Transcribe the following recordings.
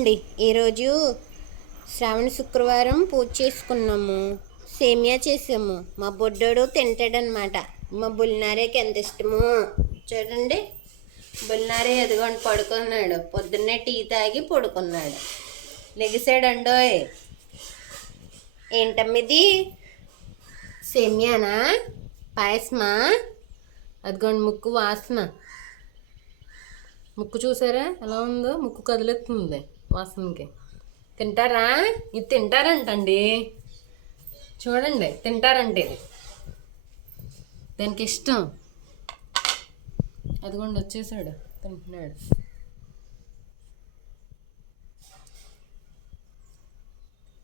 అండి. ఈరోజు శ్రావణ శుక్రవారం పూజ చేసుకున్నాము. సేమియా చేసాము. మా బొడ్డోడు తింటాడనమాట. మా బుల్లినారేకి ఎంత ఇష్టమో చూడండి. బుల్లినారే ఎదుగోండి పడుకున్నాడు. పొద్దున్నే టీ తాగి పడుకున్నాడు. లెగిసాడండోయ్. ఏంటమ్మిది? సేమియానా? పాయసమా? అదిగోండి ముక్కు వాసన. ముక్కు చూసారా ఎలా ఉందో? ముక్కు కదిలెత్తుంది వాసనకి. తింటారా? ఇది తింటారంటండి. చూడండి, తింటారంటే ఇది దానికి ఇష్టం. అదిగోండి వచ్చేసాడు, తింటున్నాడు.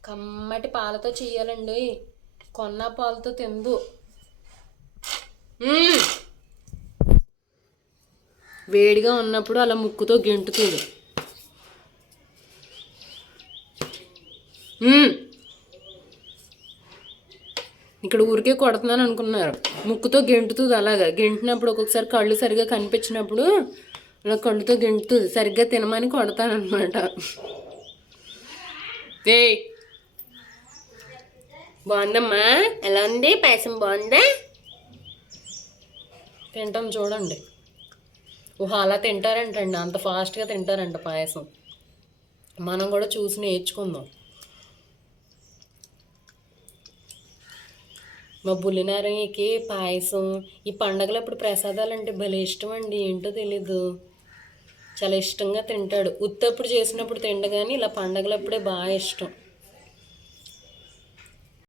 కమ్మటి పాలతో చెయ్యాలండి. కొన్న పాలతో తిందు. వేడిగా ఉన్నప్పుడు అలా ముక్కుతో గెంటుతుంది. ఇక్కడ ఊరికే కొడుతున్నాను అనుకున్నారు. ముక్కుతో గెంటుతుంది. అలాగా గెంటినప్పుడు ఒక్కొక్కసారి కళ్ళు సరిగా కనిపించినప్పుడు అలా కళ్ళుతో గెంటుతుంది. సరిగ్గా తినమని కొడతానమాట. బాగుందమ్మా? ఎలా ఉంది? పాయసం బాగుందా? తింటాం చూడండి. ఓహో, అలా తింటారంటండి. అంత ఫాస్ట్గా తింటారంట పాయసం. మనం కూడా చూసి నేర్చుకుందాం. మా బుల్లినారయ్యకి పాయసం, ఈ పండగలప్పుడు ప్రసాదాలు అంటే భలే ఇష్టం అండి. ఏంటో తెలీదు, చాలా ఇష్టంగా తింటాడు. ఉత్తప్పుడు చేసినప్పుడు తిండ కానీ ఇలా పండగలప్పుడే బాగా ఇష్టం.